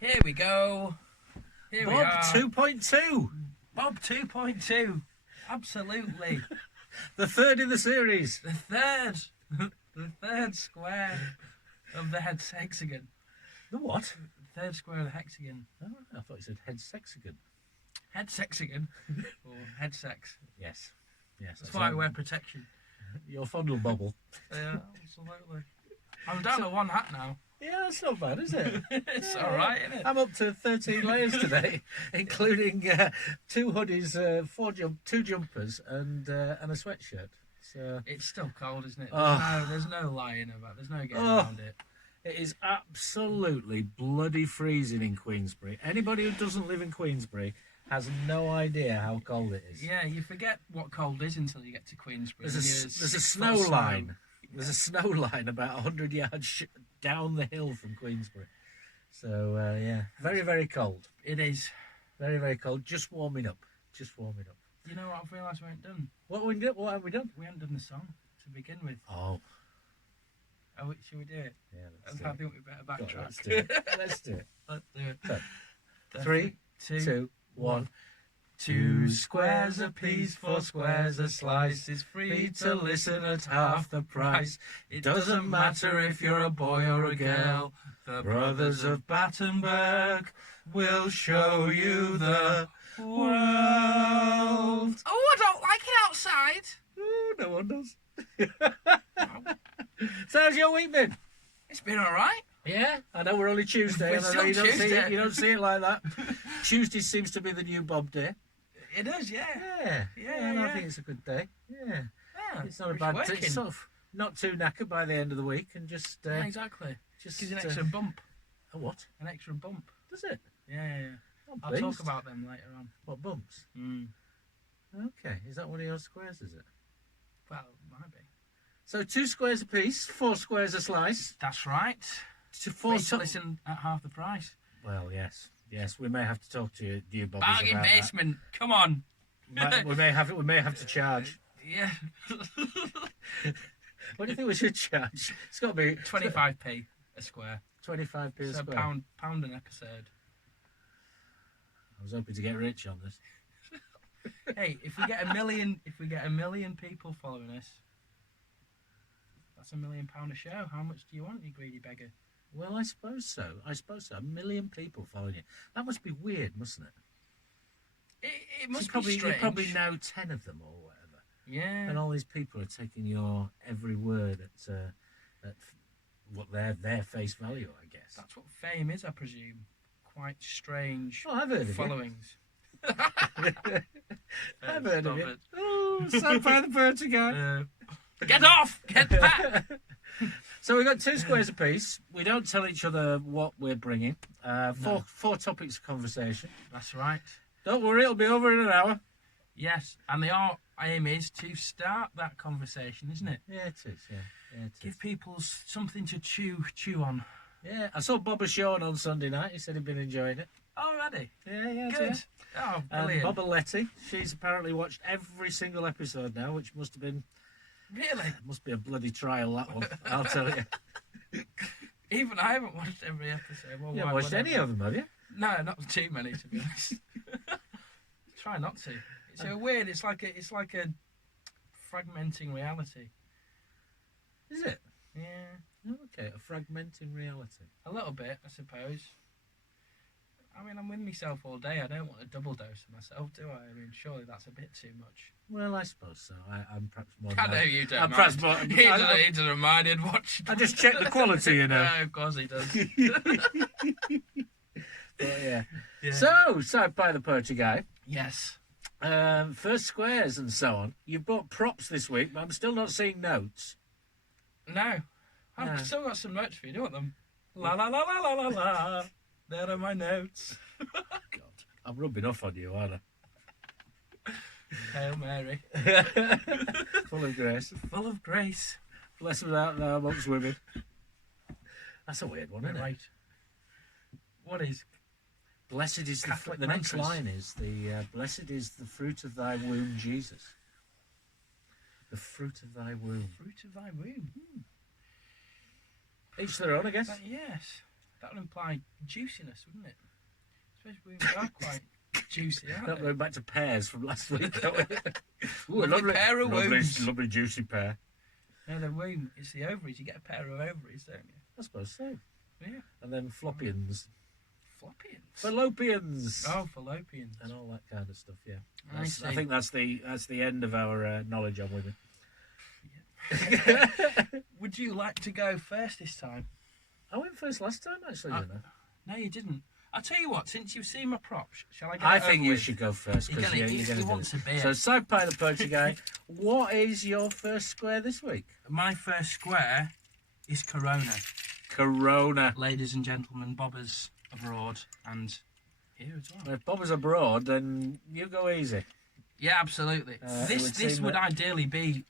Here we go. Here we Bob are. 2.2. Bob 2.2. Absolutely. The third in the series. The third. The third square of the hexagon. The what? The third square of the hexagon. Oh, I thought you said head sexagon. Head sexagon. Or head sex. Yes. Yes. That's why I wear protection. Your fondle bobble. Yeah, absolutely. I'm down to one hat now. Yeah, that's not bad, is it? It's alright, isn't it? I'm up to 13 layers today, including 2 hoodies, two jumpers, and a sweatshirt. So It's still cold, isn't it? Oh. There's no lying about it. There's no getting around it. it is absolutely bloody freezing in Queensbury. Anybody who doesn't live in Queensbury has no idea how cold it is. Yeah, you forget what cold is until you get to Queensbury. There's a snow line. There's a snow line about 100 yards down the hill from Queensbury. So, yeah, very, very cold. It is. Very, very cold. Just warming up. Just warming up. You know what I've realised we ain't done? What have we done? We haven't done the song to begin with. Oh. Should we do it? Yeah, I let's do it. think we better backtrack. Let's do it. Let's do it. Let's do it. So, 3, 2, 1. 2 squares apiece, 4 squares a slice is free to listen at half the price. It doesn't matter if you're a boy or a girl. The brothers of Battenberg will show you the world. Oh, I don't like it outside. Oh, no one does. So how's your week been? It's been all right. Yeah, I know we're only Tuesday. We're And I know still you don't see Tuesday. it. You don't see it like that. Tuesday seems to be the new Bob day. It is, yeah. Yeah. And I think it's a good day. Yeah, Yeah, it's not a it's bad. working. It's sort of not too knackered by the end of the week, and just Yeah, exactly. just Gives you an extra bump. a what? An extra bump. Does it? Yeah. I'm I'll talk pleased. about them later on. What bumps? Mm. Okay, is that one of your squares? Is it? Well, might be. So 2 squares a piece, 4 squares a slice. That's right. To 4 Free to listen at half the price. Well, yes, we may have to talk to you, Bobby. Bargain basement. Come on. We may have to charge. Yeah. What do you think we should charge? It's got to be 25p a square. 25p a So square. pound an episode. I was hoping to get rich on this. Hey, if we get a million people following us, that's £1 million a show. How much do you want, you greedy beggar? Well, I suppose so. 1 million people following you. That must be weird, mustn't it? It must probably, be strange. You probably know 10 of them or whatever. Yeah. And all these people are taking your every word at what their face value, I guess. That's what fame is, I presume. Quite strange Oh, I've heard of followings. I've heard of Stop it. Oh, sad by the bird guy. Get off! Get back! So we've got 2 squares apiece. We don't tell each other what we're bringing. Four topics of conversation. That's right. Don't worry, it'll be over in an hour. Yes, and the aim is to start that conversation, isn't it? Yeah, it is. Yeah, it is. Give people something to chew on. Yeah, I saw Bob Shawn on Sunday night. He said he'd been enjoying it. Already? Yeah, Good. Oh, And brilliant. Boba Letty, she's apparently watched every single episode now, which must have been Really? must be a bloody trial, that one. I'll tell you. Even I haven't watched every episode. Well, You haven't watched any of them, have you? No, not too many, to be honest. Try not to. It's so weird. It's like a fragmenting reality. Is it? Yeah, Okay, a fragmenting reality. a little bit, I suppose. I mean, I'm with myself all day. I don't want a double dose of myself, do I? I mean, surely that's a bit too much. Well, I suppose so. I'm perhaps more. I know you don't I'm mind. perhaps more. He doesn't mind. He'd watch. I just check the quality, you know. No, of course he does. But yeah. Yeah. So, side by the poetry guy. Yes. First squares and so on. You've brought props this week, but I'm still not seeing notes. No. I've No. still got some notes for you. Do you want them? La la la la la la la. There are my notes. God, I'm rubbing off on you, aren't Hail Mary. I? Full of grace. Full of grace. Blessed without thou amongst women. That's a weird one, isn't it? Right. What is? Blessed is Catholic the next mantras. line is blessed is the fruit of thy womb, Jesus. The fruit of thy womb. Fruit of thy womb. Each their own, I guess. Yes. That would imply juiciness, wouldn't it? Especially we are quite juicy, aren't Not we? going back to pears from last week. Ooh, Lovely pair of wombs. lovely juicy pear. No, the womb, it's the ovaries. You get a pair of ovaries, don't you? I suppose so. Yeah. And then floppians. Floppians. Fallopians. Oh, fallopians. And all that kind of stuff, yeah. I see. I think that's the end of our knowledge on women. Would you like to go first this time? I went first last time, actually, didn't I? No, you didn't. I'll tell you what, since you've seen my props, shall I go I think you should go first, because you're he going to wants do a beer. it. So, Side Pie the Poacher Guy, what is your first square this week? My first square is Corona. Corona. Ladies and gentlemen, bobbers abroad and here as well. Well, if Bob is abroad, then you go easy. Yeah, absolutely. This would ideally be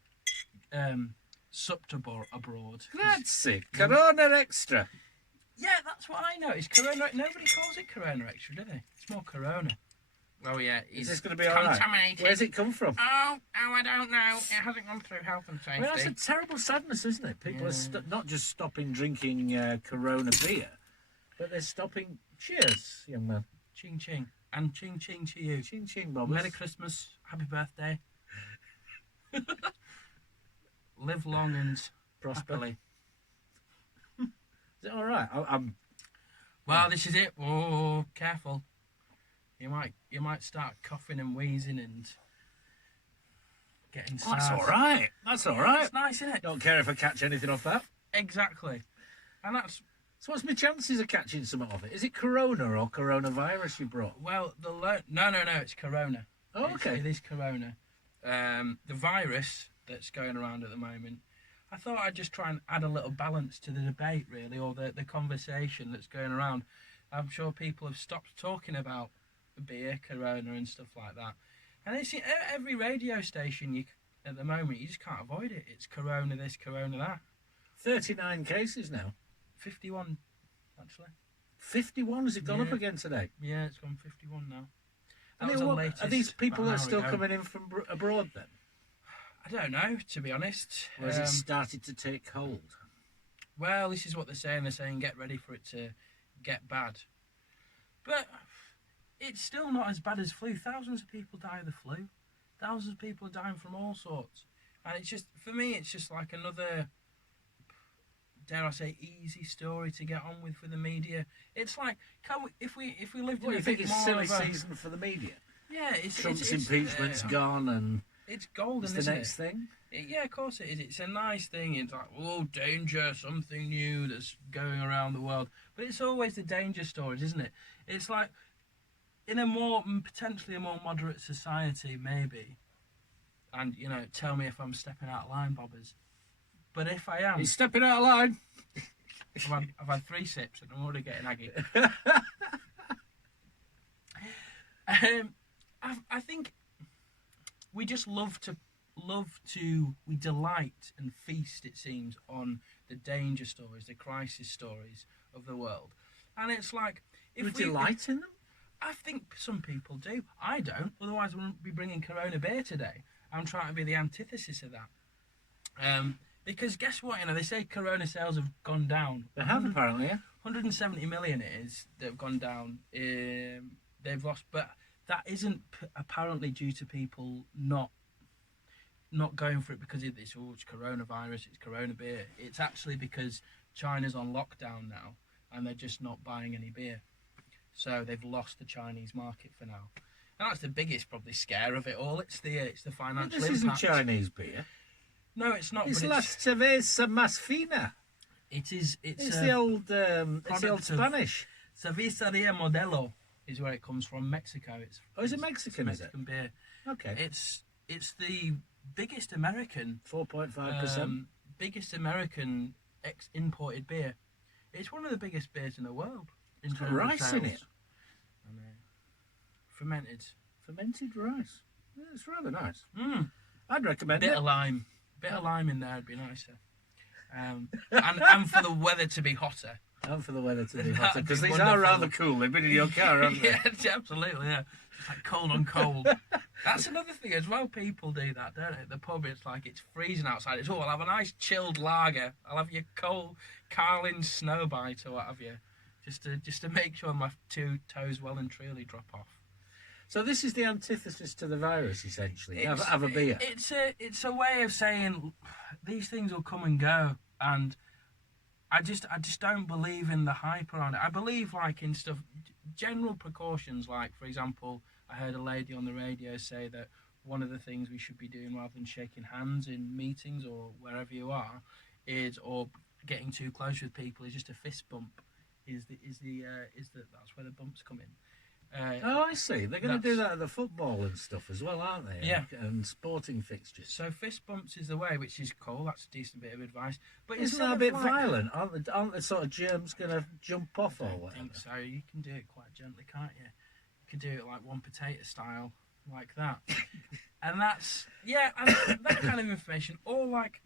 supped abroad. Grazie. Corona Extra. Yeah, that's what I know. It's Corona. Nobody calls it Corona Extra, do they? It's more Corona. Oh yeah, Is this going to be all right? Contaminated. Where's it come from? Oh, I don't know. It hasn't gone through health and safety. I mean, that's a terrible sadness, isn't it? People are not just stopping drinking Corona beer, but they're stopping. Cheers, young man. Ching ching. And ching ching to you. Ching ching, Bob. Merry Christmas. Happy birthday. Live long and Prosper. happily. Is it all right? Well, this is it. Oh, careful. You might start coughing and wheezing and getting sad. That's all right. That's all right. It's nice, isn't it? Don't care if I catch anything off that. Exactly. And that's, So what's my chances of catching something off it? Is it Corona or coronavirus you brought? well, no, it's Corona. Oh, okay. It is Corona. The virus that's going around at the moment, I thought I'd just try and add a little balance to the debate, really, or the conversation that's going around. I'm sure people have stopped talking about beer, Corona, and stuff like that. And it's every radio station at the moment, you just can't avoid it. It's Corona this, Corona that. 39 cases now. 51, actually. 51? Has it gone up again today? Yeah, it's gone 51 now. I mean, That was the latest are these people about that an are still hour ago. coming in from abroad then? I don't know, to be honest. Or has it started to take hold? Well, this is what they're saying. They're saying get ready for it to get bad. But it's still not as bad as flu. Thousands of people die of the flu. Thousands of people are dying from all sorts. And it's just, for me, it's just like another, dare I say, easy story to get on with for the media. It's like, if we lived in What, a you think bit it's more silly of a, season for the media? yeah, Trump's impeachment's gone and it's golden, it's the isn't next it? thing. Yeah, of course it is. It's a nice thing. It's like, oh, danger, something new that's going around the world. But it's always the danger stories, isn't it? It's like, in a potentially a more moderate society, maybe, and, tell me if I'm stepping out of line, bobbers. But if I am, He's stepping out of line. I've had 3 sips and I'm already getting aggy. I think we just we delight and feast, it seems, on the danger stories, the crisis stories of the world. And it's like, We delight in them? I think some people do. I don't. Otherwise, I wouldn't be bringing Corona beer today. I'm trying to be the antithesis of that. Because guess what? They say Corona sales have gone down. They have, apparently, yeah. 170 million it is that have gone down. They've lost, but that isn't apparently due to people not going for it because it's coronavirus, it's Corona beer. It's actually because China's on lockdown now and they're just not buying any beer. So they've lost the Chinese market for now. And that's the biggest probably scare of it all. It's the financial This impact. isn't Chinese beer. No, it's not. It's but La Cerveza Más Fina. it is. It's the old product of- Spanish. Cervecería Modelo is where it comes from, Mexico. Is it Mexican, is it? Mexican beer. Okay. It's the biggest American 4.5%. biggest American imported beer. It's one of the biggest beers in the world. In It's got terms of rice in sales. it. And, fermented. Fermented rice. Yeah, it's rather nice. Mm. I'd recommend Bit it. of lime. Bit of lime in there would be nicer. And for the weather to be hotter. And for the weather to be That'd hotter, because be these are wonderful. rather cool. They've been in your car, haven't they? Yeah, absolutely, yeah. It's like cold on cold. That's another thing as well. People do that, don't they? The pub, it's like it's freezing outside. It's, I'll have a nice chilled lager. I'll have your cold Carlin Snowbite or what have you. just to make sure my two toes well and truly drop off. So this is the antithesis to the virus, essentially. Have a beer. It's a way of saying these things will come and go, and I just don't believe in the hype around it. I believe like in stuff, general precautions. Like for example, I heard a lady on the radio say that one of the things we should be doing rather than shaking hands in meetings or wherever you are, or getting too close with people is just a fist bump. That's where the bumps come in. I see. They're going to do that at the football and stuff as well, aren't they? Yeah. And sporting fixtures. So fist bumps is the way, which is cool. That's a decent bit of advice. But isn't that a bit violent? Aren't the sort of germs going to jump off or whatever? I think so. You can do it quite gently, can't you? You can do it like one potato style, like that. And that's, and that kind of information. Or like,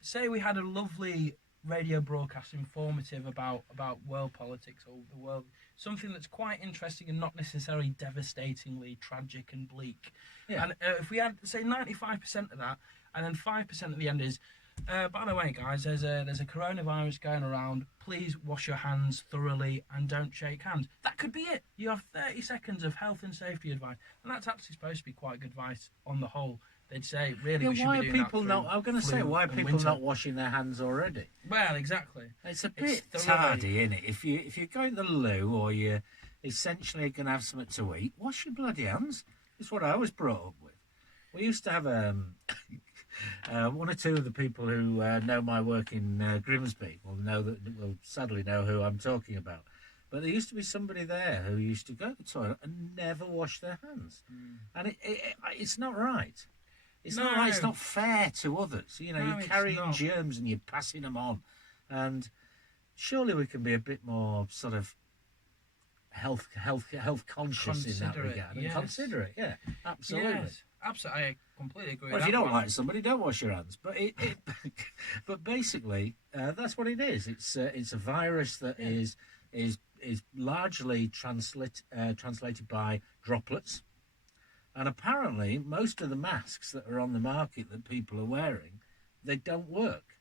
say we had a lovely radio broadcast informative about world politics or the world, something that's quite interesting and not necessarily devastatingly tragic and bleak. Yeah. And if we had, say, 95% of that, and then 5% at the end is, by the way, guys, there's a coronavirus going around. Please wash your hands thoroughly and don't shake hands. That could be it. You have 30 seconds of health and safety advice, and that's actually supposed to be quite good advice on the whole. They'd say, really, we should be doing people that not? I'm going to say, why are people not washing their hands already? Well, exactly. It's a bit tardy, isn't it? If you're going to the loo or you're essentially going to have something to eat, wash your bloody hands. It's what I was brought up with. We used to have one or two of the people who know my work in Grimsby will sadly know who I'm talking about. But there used to be somebody there who used to go to the toilet and never wash their hands, and it's not right. It's not right. It's not fair to others. You know, you're carrying germs and you're passing them on, and surely we can be a bit more sort of health conscious in that regard and consider it. Yeah, absolutely. Yes, absolutely. I completely agree. Well, if you don't like somebody, don't wash your hands. But but basically, that's what it is. It's a virus that is largely translated by droplets. And apparently, most of the masks that are on the market that people are wearing, they don't work.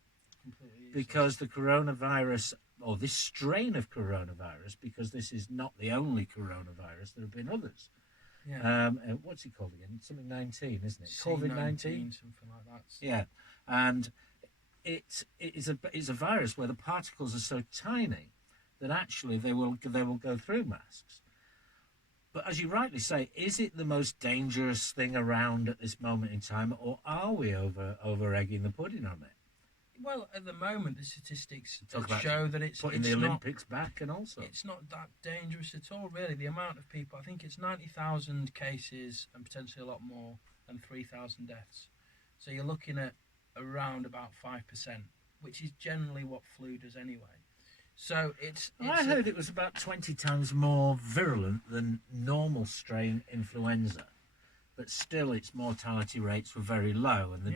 Because the coronavirus, or this strain of coronavirus, because this is not the only coronavirus, there have been others. Yeah. What's it called again? Something 19, isn't it? COVID-19? Something like that. Yeah. And it's a virus where the particles are so tiny that actually they will go through masks. But as you rightly say, is it the most dangerous thing around at this moment in time, or are we over egging the pudding on it? Well, at the moment, the statistics show that it's putting the Olympics back, and also it's not that dangerous at all. Really, the amount of people, I think it's 90,000 cases and potentially a lot more, and 3,000 deaths. So you're looking at around about 5%, which is generally what flu does anyway. So I heard it was about 20 times more virulent than normal strain influenza, but still its mortality rates were very low, and the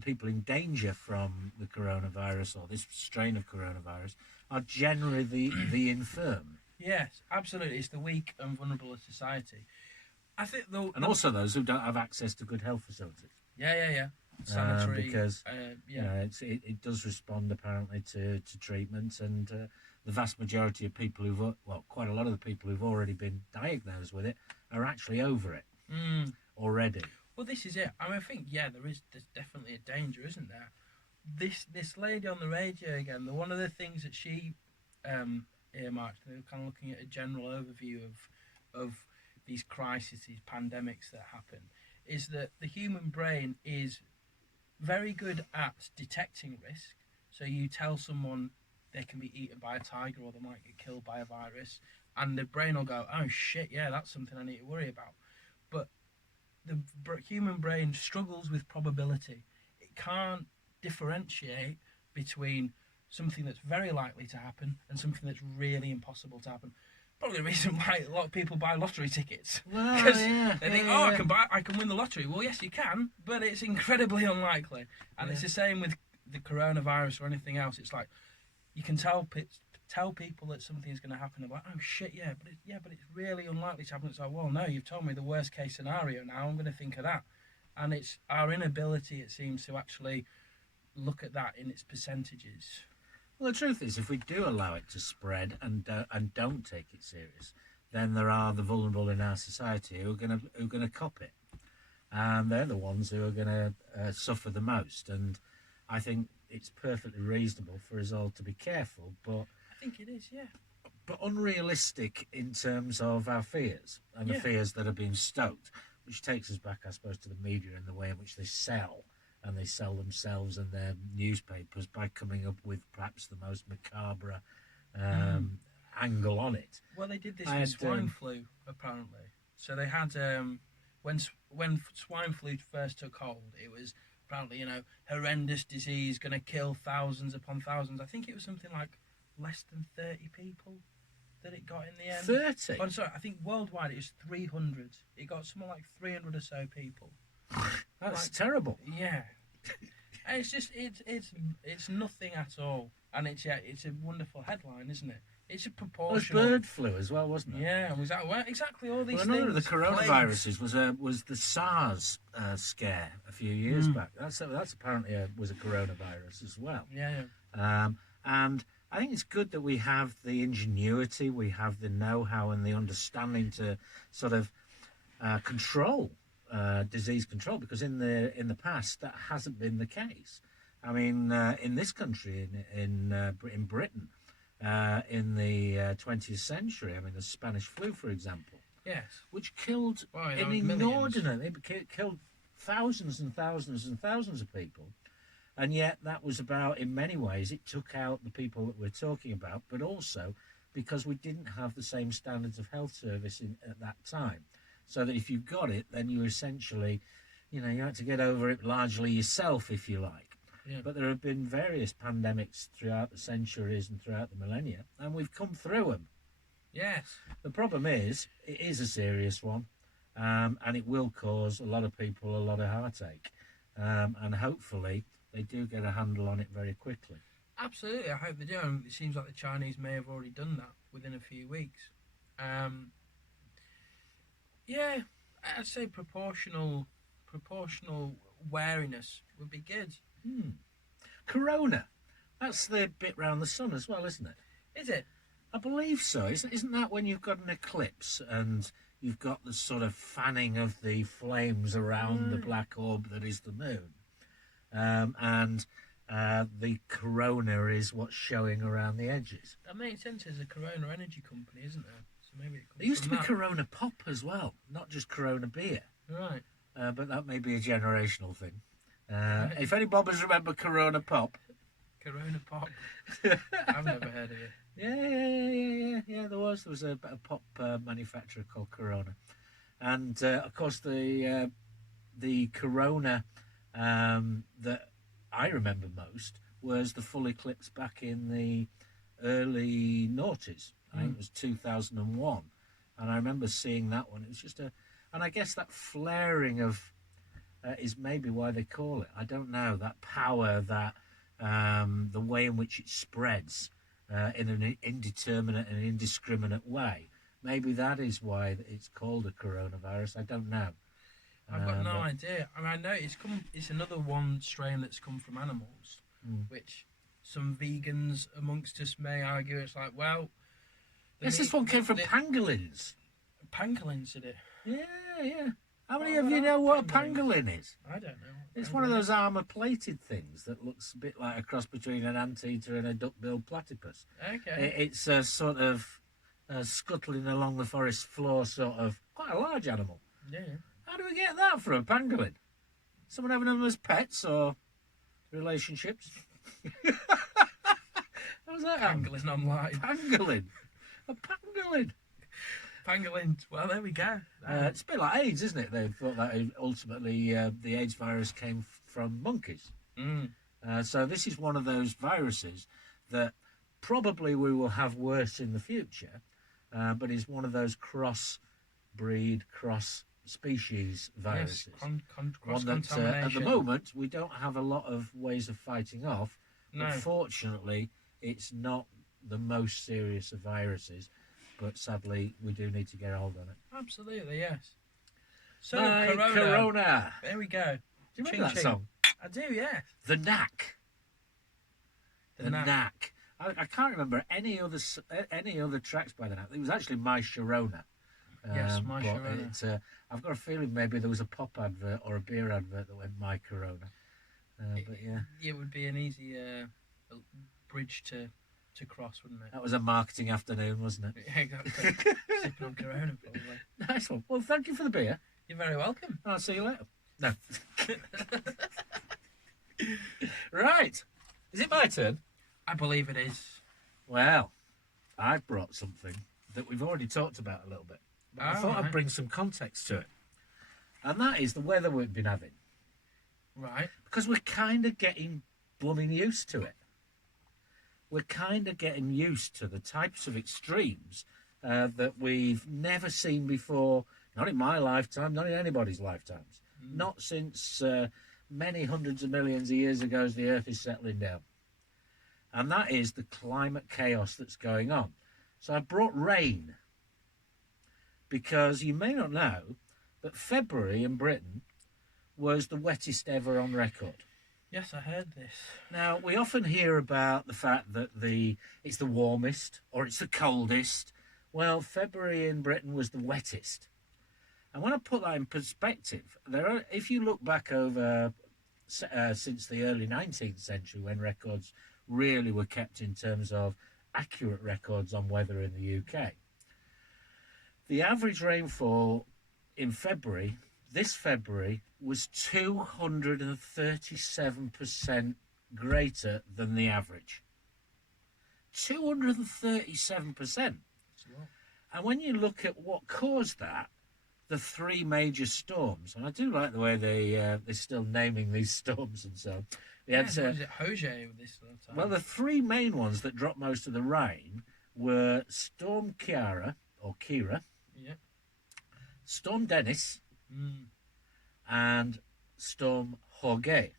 people in danger from the coronavirus or this strain of coronavirus are generally the infirm. Yes, absolutely. It's the weak and vulnerable of society. I think also those who don't have access to good health facilities. Yeah. Sanitary, because it does respond apparently to treatment, and the vast majority of people quite a lot of the people who've already been diagnosed with it are actually over it already. Well, this is it. I mean, I think there's definitely a danger, isn't there? This lady on the radio again. One of the things that she earmarked, they were kind of looking at a general overview of these crises, these pandemics that happen, is that the human brain is very good at detecting risk. So you tell someone they can be eaten by a tiger or they might get killed by a virus, and the brain will go, oh shit, yeah, that's something I need to worry about. But the human brain struggles with probability. It can't differentiate between something that's very likely to happen and something that's really impossible to happen. Probably the reason why a lot of people buy lottery tickets, because they think, I can win the lottery. Well, yes, you can, but it's incredibly unlikely. And it's the same with the coronavirus or anything else. It's like you can tell people that something is going to happen. They're like, oh shit, but it's really unlikely to happen. It's like, well, no, you've told me the worst case scenario. Now I'm going to think of that, and it's our inability, it seems, to actually look at that in its percentages. Well, the truth is, if we do allow it to spread and don't take it serious, then there are the vulnerable in our society who are gonna cop it, and they're the ones who are gonna suffer the most. And I think it's perfectly reasonable for us all to be careful, but I think it is, yeah. but unrealistic in terms of our fears and the fears that are being stoked, which takes us back, I suppose, to the media and the way in which they sell. And they sell themselves and their newspapers by coming up with perhaps the most macabre angle on it. Well, they did this with swine flu, apparently. So they had, when swine flu first took hold, it was apparently, horrendous disease, going to kill thousands upon thousands. I think it was something like less than 30 people that it got in the end. 30? Oh, sorry, I think worldwide it was 300. It got something like 300 or so people. That's terrible. Yeah. And it's just it's nothing at all, and it's a wonderful headline, isn't it? It's a proportional. Well, it was bird flu as well, wasn't it? Yeah, and was that exactly all these things? Another of the coronaviruses was the SARS scare a few years back. That's apparently was a coronavirus as well. Yeah. And I think it's good that we have the ingenuity, we have the know-how and the understanding to sort of control. Disease control, because in the past that hasn't been the case. I mean, in this country, in Britain, in the 20th century, I mean, the Spanish flu, for example, yes, which killed an inordinate, it killed thousands and thousands and thousands of people, and yet that was about, in many ways, it took out the people that we're talking about, but also because we didn't have the same standards of health service at that time. So that if you got it, then you essentially, you had to get over it largely yourself, if you like. Yeah. But there have been various pandemics throughout the centuries and throughout the millennia, and we've come through them. Yes. The problem is, it is a serious one, and it will cause a lot of people a lot of heartache. And hopefully they do get a handle on it very quickly. Absolutely, I hope they do. And it seems like the Chinese may have already done that within a few weeks. Yeah, I'd say proportional wariness would be good. Corona, that's the bit round the sun as well, isn't it? Is it? I believe so. Isn't that when you've got an eclipse and you've got the sort of fanning of the flames around the black orb that is the moon? And the corona is what's showing around the edges. That makes sense. There's a Corona energy company, isn't there? So maybe it comes There used to be that. Corona Pop as well, not just Corona beer. Right. But that may be a generational thing. If any bobbers remember Corona Pop. Corona Pop. I've never heard of it. Yeah. There was a pop manufacturer called Corona, and of course the Corona that I remember most was the full eclipse back in the early noughties. I think it was 2001, and I remember seeing that one. It was just and I guess that flaring of is maybe why they call it. I don't know, that power, that the way in which it spreads in an indeterminate and indiscriminate way. Maybe that is why it's called a coronavirus. I don't know. I've got no idea. I mean, I know it's another one strain that's come from animals, which some vegans amongst us may argue it's like, well... Yes, this one came from pangolins. Pangolins, did it? Yeah. How many of you know what a pangolin is? I don't know. It's one of those armour-plated things that looks a bit like a cross between an anteater and a duck-billed platypus. Okay. It's sort of scuttling along the forest floor, sort of quite a large animal. Yeah. How do we get that from a pangolin? Someone having them as pets or relationships? How's that happen? Pangolin online. Pangolin. A pangolin. Pangolin. Well, there we go. It's a bit like AIDS, isn't it? They thought that ultimately the AIDS virus came from monkeys. So this is one of those viruses that probably we will have worse in the future, but is one of those cross-breed, cross-species viruses. Yes, one that at the moment we don't have a lot of ways of fighting off. No. Unfortunately, it's not the most serious of viruses, but sadly we do need to get hold on it. Absolutely, yes. So, Corona. There we go. Do you remember that song? I do, yes. The Knack. The Knack. I can't remember any other tracks by then. It was actually My Sharona. Yes, My but Sharona. I've got a feeling maybe there was a pop advert or a beer advert that went My Corona. But yeah, It would be an easy bridge to cross, wouldn't it? that was a marketing afternoon, wasn't it? Yeah, exactly. Sipping on Corona, probably. Nice one. Well, thank you for the beer. You're very welcome. I'll see you later. No. Right. Is it my turn? I believe it is. Well, I've brought something that we've already talked about a little bit. But I thought I'd bring some context to it. And that is the weather we've been having. Right. Because we're kind of getting blooming used to it. We're kind of getting used to the types of extremes that we've never seen before. Not in my lifetime, not in anybody's lifetimes. Not since many hundreds of millions of years ago as the Earth is settling down. And that is the climate chaos that's going on. So I brought rain. Because you may not know that February in Britain was the wettest ever on record. Yes, I heard this. Now, we often hear about the fact that it's the warmest or it's the coldest. Well, February in Britain was the wettest. And when I put that in perspective, if you look back over since the early 19th century when records really were kept in terms of accurate records on weather in the UK, the average rainfall in February, this February, was 237% greater than the average. 237%. And when you look at what caused that, the three major storms, and I do like the way they're still naming these storms and so on. Was it Hosea this time? Well, the three main ones that dropped most of the rain were Storm Kira, yeah. Storm Dennis, and Storm Jorge.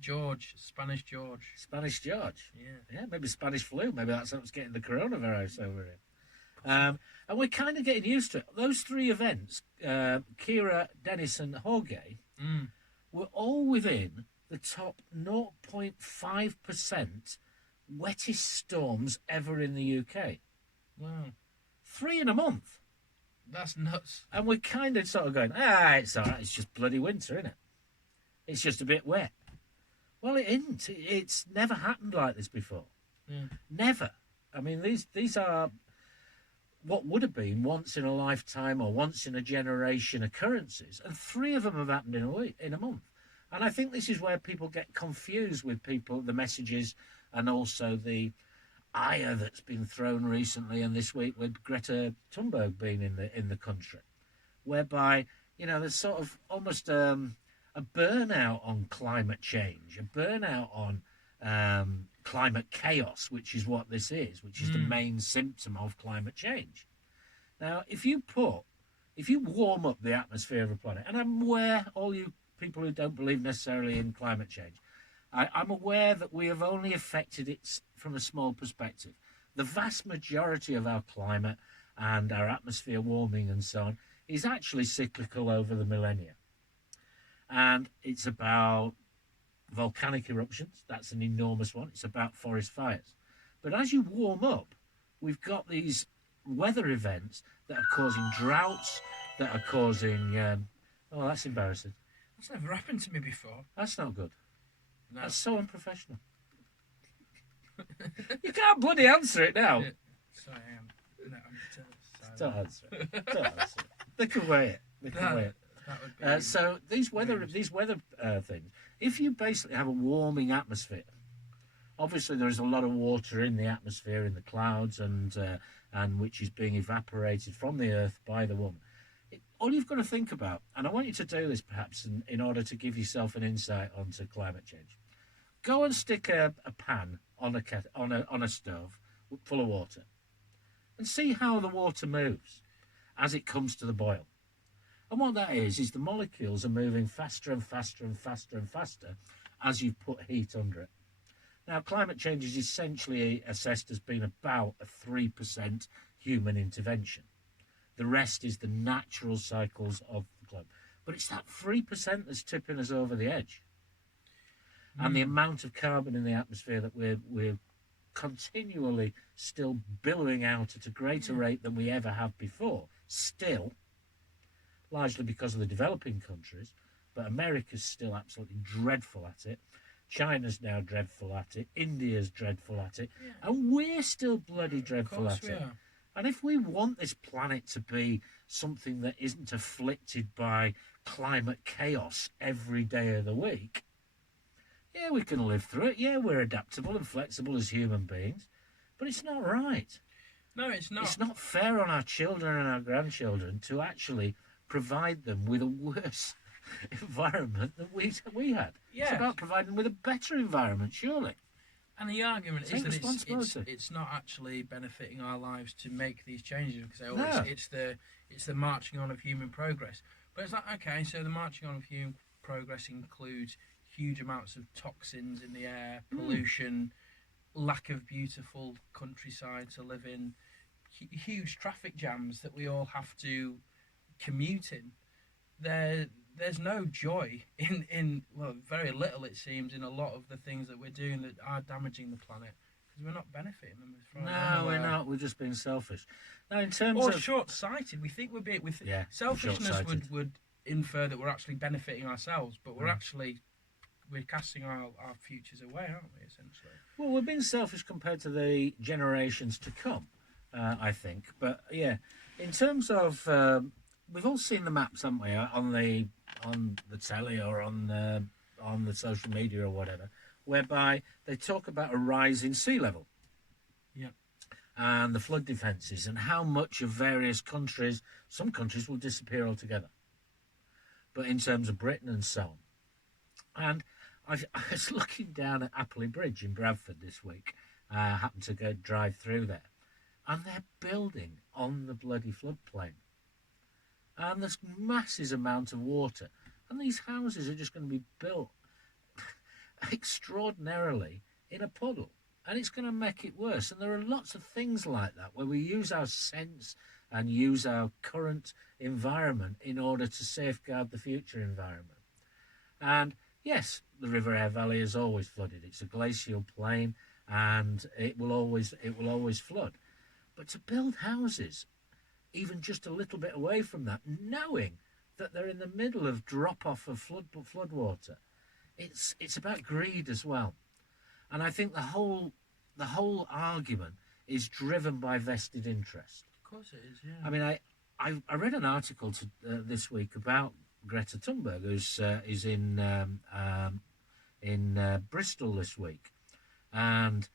George, Spanish George. Spanish George. Yeah. Yeah, maybe Spanish flu. Maybe that's what's getting the coronavirus over here. And we're kind of getting used to it. Those three events, Kira, Dennis, and Jorge, were all within the top 0.5% wettest storms ever in the UK. Wow. 3 in a month. That's nuts. And we're kind of sort of going, it's all right, it's just bloody winter, isn't it? It's just a bit wet. Well, it isn't. It's never happened like this before. Yeah. Never. I mean, these are what would have been once in a lifetime or once in a generation occurrences, and 3 of them have happened in a month. And I think this is where people get confused with the messages, and also the ire that's been thrown recently and this week with Greta Thunberg being in the country, whereby there's sort of almost a burnout on climate change, a burnout on climate chaos, which is what this is, which is the main symptom of climate change. Now, if you warm up the atmosphere of a planet, and I'm aware, all you people who don't believe necessarily in climate change, I'm aware that we have only affected it from a small perspective. The vast majority of our climate and our atmosphere warming and so on is actually cyclical over the millennia. And it's about volcanic eruptions. That's an enormous one. It's about forest fires. But as you warm up, we've got these weather events that are causing droughts, that are causing... that's embarrassing. That's never happened to me before. That's not good. No. That's so unprofessional. You can't bloody answer it now. Sorry, Don't answer it. Don't answer it. They can weigh it. That would be... So these weather things, if you basically have a warming atmosphere, obviously there is a lot of water in the atmosphere, in the clouds, and which is being evaporated from the earth by the woman. All you've got to think about, and I want you to do this perhaps in order to give yourself an insight onto climate change. Go and stick a pan on a stove full of water, and see how the water moves as it comes to the boil. And what that is the molecules are moving faster and faster and faster and faster as you put heat under it. Now, climate change is essentially assessed as being about a 3% human intervention. The rest is the natural cycles of the globe. But it's that 3% that's tipping us over the edge. and the amount of carbon in the atmosphere that we're continually still billowing out at a greater rate than we ever have before, still, largely because of the developing countries, but America's still absolutely dreadful at it. China's now dreadful at it. India's dreadful at it. And we're still bloody dreadful at it. And if we want this planet to be something that isn't afflicted by climate chaos every day of the week, yeah, we can live through it. Yeah, we're adaptable and flexible as human beings. But it's not right. No, it's not. It's not fair on our children and our grandchildren to actually provide them with a worse environment than we had. Yes. It's about providing them with a better environment, surely. And the argument is that responsibility. it's not actually benefiting our lives to make these changes, because No. it's the marching on of human progress. But it's like, okay, so the marching on of human progress includes huge amounts of toxins in the air, pollution, lack of beautiful countryside to live in, huge traffic jams that we all have to commute in. There's no joy in well, very little, it seems, in a lot of the things that we're doing that are damaging the planet, because we're not benefiting them. No, we're not. We're just being selfish. Now, in terms or of short-sighted, we think we're being. Selfishness short-sighted. would infer that we're actually benefiting ourselves, but we're casting our futures away, aren't we? Essentially. Well, we're being selfish compared to the generations to come, I think. But yeah, in terms of we've all seen the maps, haven't we, on the telly or on the social media or whatever, whereby they talk about a rise in sea level. Yeah. And the flood defences and how much of various countries, some countries will disappear altogether. But in terms of Britain and so on. And I was looking down at Appley Bridge in Bradford this week. I happened to go drive through there. And they're building on the bloody floodplain. And there's massive amount of water. And these houses are just going to be built extraordinarily in a puddle. And it's going to make it worse. And there are lots of things like that where we use our sense and use our current environment in order to safeguard the future environment. And yes, the River Aire Valley is always flooded. It's a glacial plain, and it will always flood. But to build houses, even just a little bit away from that, knowing that they're in the middle of drop-off of flood water, it's about greed as well. And I think the whole argument is driven by vested interest. Of course it is, yeah. I mean, I read an article this week about Greta Thunberg, who's is in Bristol this week, and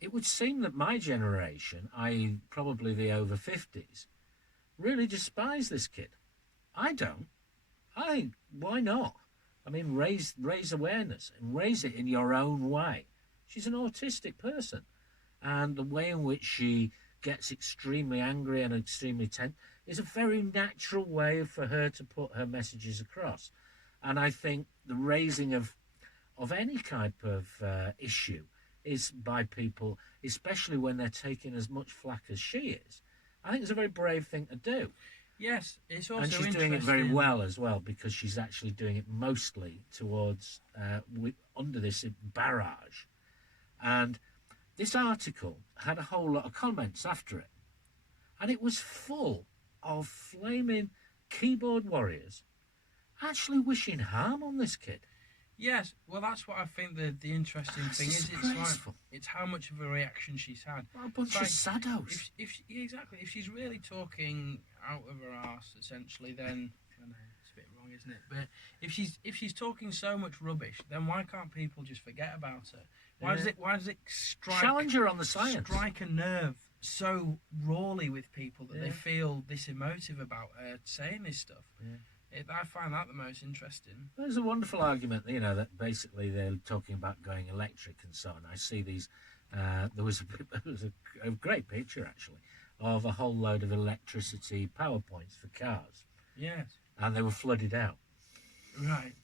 it would seem that my generation, i.e. probably the over 50s, really despise this kid. I don't. Why not? I mean, raise awareness and raise it in your own way. She's an autistic person, and the way in which she gets extremely angry and extremely tense is a very natural way for her to put her messages across. And I think the raising of any type of issue is by people, especially when they're taking as much flack as she is. I think it's a very brave thing to do. Yes, it's also and she's doing it very well as well, because she's actually doing it mostly towards under this barrage. And this article had a whole lot of comments after it, and it was full of flaming keyboard warriors actually wishing harm on this kid. Yes, well, that's what I think the interesting thing is. It's how much of a reaction she's had. What a bunch of saddos. Exactly. If she's really talking out of her arse, essentially, then I know it's a bit wrong, isn't it? But if she's talking so much rubbish, then why can't people just forget about her? Why does it strike? Challenge her on the science. Strike a nerve so rawly with people that they feel this emotive about her saying this stuff. Yeah. I find that the most interesting. There's a wonderful argument, that basically they're talking about going electric and so on. I see these. There was a great picture actually of a whole load of electricity PowerPoints for cars. Yes. And they were flooded out. Right.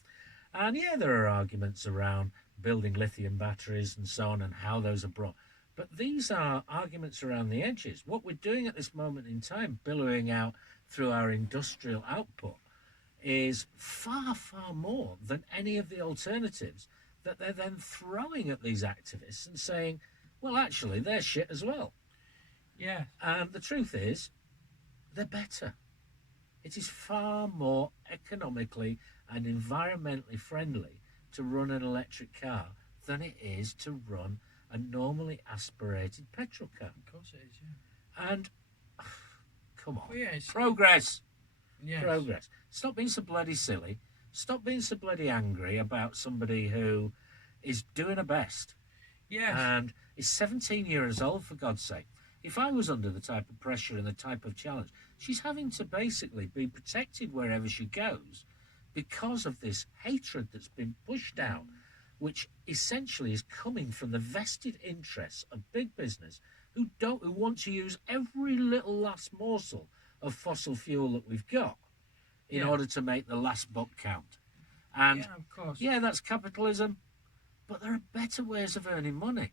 And there are arguments around building lithium batteries and so on, and how those are brought. But these are arguments around the edges. What we're doing at this moment in time, billowing out through our industrial output, is far, far more than any of the alternatives that they're then throwing at these activists and saying, well, actually, they're shit as well. Yeah. And the truth is, they're better. It is far more economically and environmentally friendly to run an electric car than it is to run a normally aspirated petrol car. Of course it is, yeah. And, come on, Well, yeah, progress. Yes. Progress. Stop being so bloody silly. Stop being so bloody angry about somebody who is doing her best. Yes. And is 17 years old, for God's sake. If I was under the type of pressure and the type of challenge, she's having to basically be protected wherever she goes because of this hatred that's been pushed out, which essentially is coming from the vested interests of big business who want to use every little last morsel of fossil fuel that we've got in order to make the last buck count. And yeah, of course. yeah, that's capitalism, but there are better ways of earning money.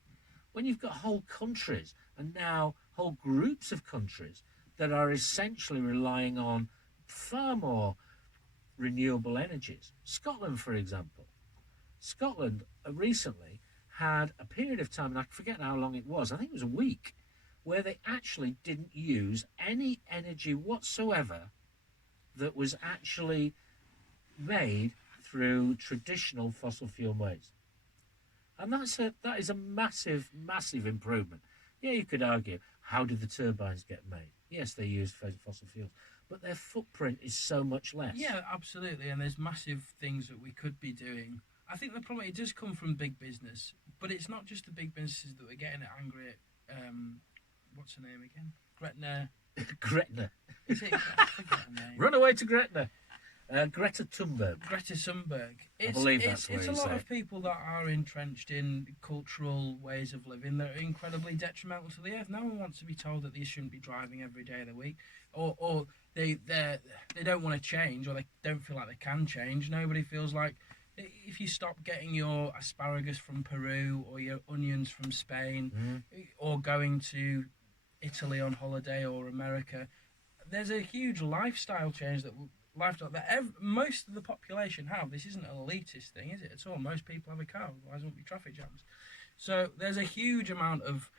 When you've got whole countries and now whole groups of countries that are essentially relying on far more renewable energies. Scotland, for example. Scotland recently had a period of time, and I forget how long it was, I think it was a week, where they actually didn't use any energy whatsoever that was actually made through traditional fossil fuel ways. And that is a massive, massive improvement. Yeah, you could argue, how did the turbines get made? Yes, they used fossil fuels, but their footprint is so much less. Yeah, absolutely. And there's massive things that we could be doing. I think the problem, it does come from big business, but it's not just the big businesses that we're getting angry at. What's her name again? Gretna. Gretna. Is it? I forget her name. Run away to Gretna. Greta Thunberg. Greta Thunberg. I believe that's what it's you a lot say. of people that are entrenched in cultural ways of living that are incredibly detrimental to the earth. No one wants to be told that they shouldn't be driving every day of the week, or they don't want to change, or they don't feel like they can change. Nobody feels like if you stop getting your asparagus from Peru or your onions from Spain, or going to Italy on holiday or America, there's a huge lifestyle change that most of the population have. This isn't an elitist thing, is it, at all? Most people have a car, otherwise there won't be traffic jams. So there's a huge amount of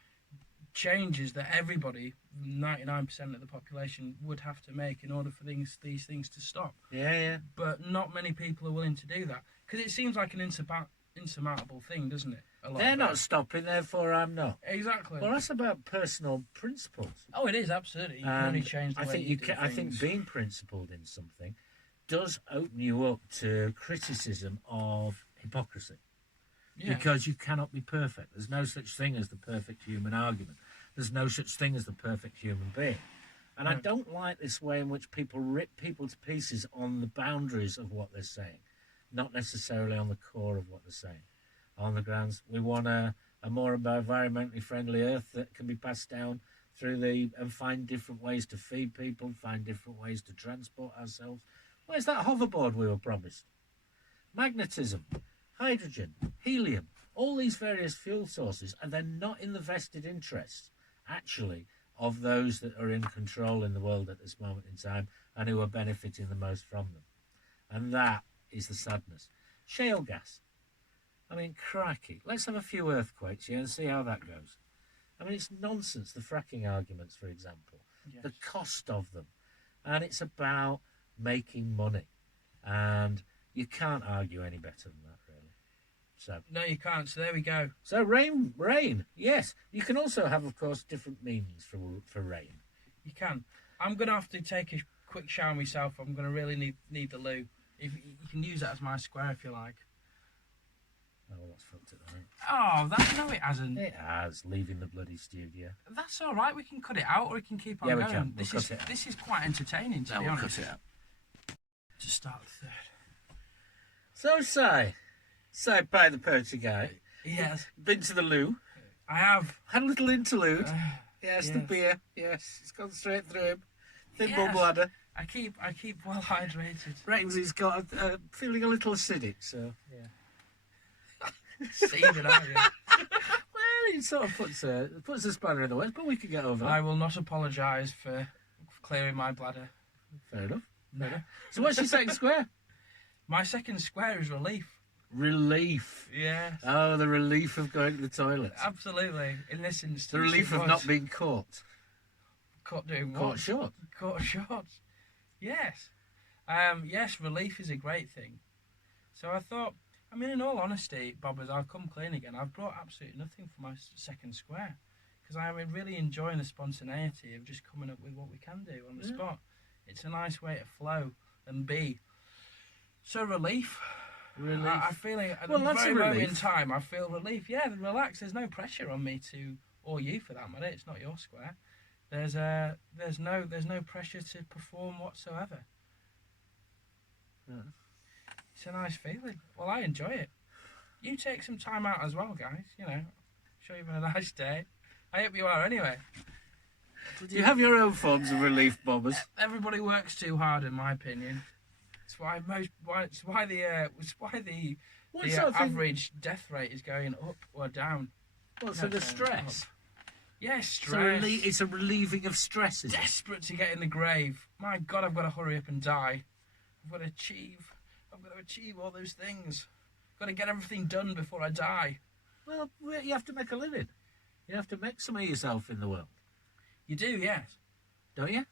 changes that everybody, 99% of the population, would have to make in order for these things to stop. Yeah. But not many people are willing to do that, because it seems like an insurmountable thing, doesn't it? They're not stopping, therefore I'm not. Exactly. Well, that's about personal principles. Oh, it is, absolutely. You can only change the way you do I think things. being principled in something does open you up to criticism of hypocrisy. Yeah. Because you cannot be perfect. There's no such thing as the perfect human argument. There's no such thing as the perfect human being. And I don't like this way in which people rip people to pieces on the boundaries of what they're saying, not necessarily on the core of what they're saying. On the grounds, we want a more environmentally friendly earth that can be passed down through and find different ways to feed people, find different ways to transport ourselves. Where's that hoverboard we were promised? Magnetism, hydrogen, helium, all these various fuel sources, and they're not in the vested interests, actually, of those that are in control in the world at this moment in time and who are benefiting the most from them. And that is the sadness. Shale gas. I mean, crikey, let's have a few earthquakes here and see how that goes. I mean, it's nonsense, the fracking arguments, for example, Yes. the cost of them. And it's about making money. And you can't argue any better than that, really. So No, you can't. So there we go. So rain, yes. You can also have, of course, different meanings for rain. You can. I'm going to have to take a quick shower myself. I'm going to really need the loo. If you can use that as my square if you like. Oh, well, that's fucked it, right? Oh, no, it hasn't. It has, leaving the bloody studio. That's all right. We can cut it out, or we can keep on Yeah, we going. can. We'll cut it out. This is quite entertaining, to be we'll honest. cut it out. To start the third. So, Si Pie the poetry guy. Yes, Been to the loo. I have. Had a little interlude. Yes, the yes. beer. Yes, it's gone straight through him. Thin Yes. bladder. I keep well hydrated. Ramsey's got feeling a little acidic, so yeah. Seething, aren't you? Well, it sort of puts a spanner in the works, but we can get over I that. will not apologise for clearing my bladder. Fair enough. No. So what's your second square? My second square is relief. Relief. Yes. Oh, the relief of going to the toilet. Absolutely. In this instance, The relief it of was not being caught. caught doing Caught what? short. Caught short. Yes. Yes, relief is a great thing. So I thought, I mean, in all honesty, Bob, as I'll come clean again, I've brought absolutely nothing for my second square because I'm really enjoying the spontaneity of just coming up with what we can do on the spot. It's a nice way to flow and be. So relief. Relief. I feel like at Well, the that's very a moment in relief. time, I feel relief. Yeah, relax. There's no pressure on me to, or you for that matter. It's not your square. There's no pressure to perform whatsoever. Yeah. It's a nice feeling. Well, I enjoy it. You take some time out as well, guys. You know, sure you've had a nice day. I hope you are anyway. Do you have your own forms of relief, Bobbers? Everybody works too hard, in my opinion. It's why the What sort of thing- average death rate is going up or down. Well, so Not the going stress. up. Yes, So stress. it's a relieving of stress, is it? Desperate to get in the grave. My God, I've got to hurry up and die. I've got to achieve all those things. I've got to get everything done before I die. Well, you have to make a living. You have to make some of yourself in the world, You do, yes. don't you?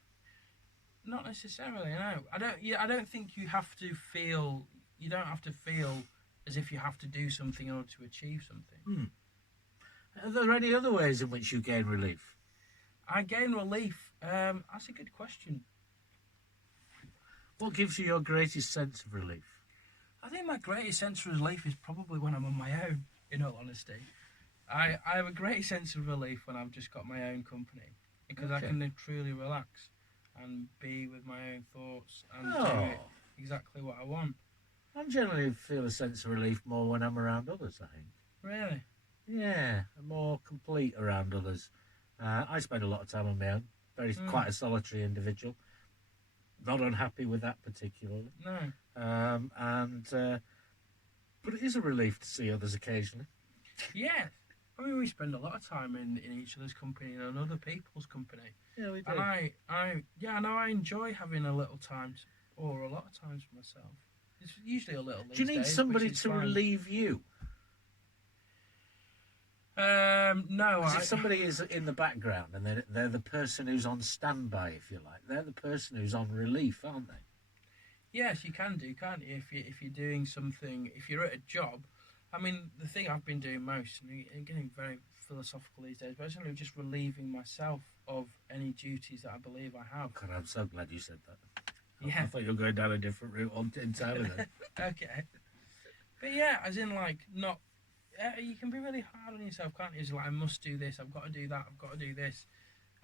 Not necessarily, no. I don't think you have to feel. You don't have to feel as if you have to do something in order to achieve something. Are there any other ways in which you gain relief? I gain relief. That's a good question. What gives you your greatest sense of relief? I think my greatest sense of relief is probably when I'm on my own, in all honesty. I have a great sense of relief when I've just got my own company because I Okay. can truly relax and be with my own thoughts and do Oh, it exactly what I want. I generally feel a sense of relief more when I'm around others, I think. Really? Yeah, I'm more complete around others. I spend a lot of time on my own. Quite a solitary individual. Not unhappy with that particularly. No. But it is a relief to see others occasionally. Yeah. I mean, we spend a lot of time in each other's company and other people's company. Yeah, we do. And I enjoy having a little time, or a lot of times for myself. It's usually a little. Do you need somebody to relieve you? No. Because if somebody is in the background and they're the person who's on standby, if you like, they're the person who's on relief, aren't they? Yes, you can do, can't you? If you're doing something, if you're at a job. I mean, the thing I've been doing most, and I'm getting very philosophical these days, but it's only just relieving myself of any duties that I believe I have. God, I'm so glad you said that. Yeah. I thought you were going down a different route entirely then. Okay. But yeah, as in like not. You can be really hard on yourself, can't you? It's like I must do this, I've got to do that, I've got to do this,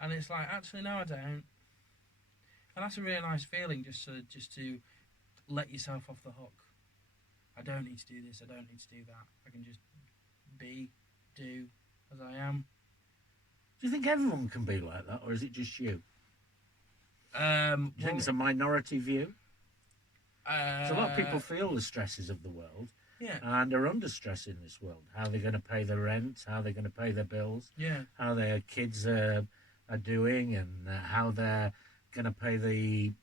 and it's like actually no, I don't. And that's a really nice feeling, just to let yourself off the hook. I don't need to do this, I don't need to do that. I can just do as I am. Do you think everyone can be like that, or is it just you? Do you think it's a minority view? 'Cause a lot of people feel the stresses of the world. Yeah. And are under stress in this world. How they're going to pay their rent, how they're going to pay their bills, Yeah. how their kids are doing, and how they're going to pay the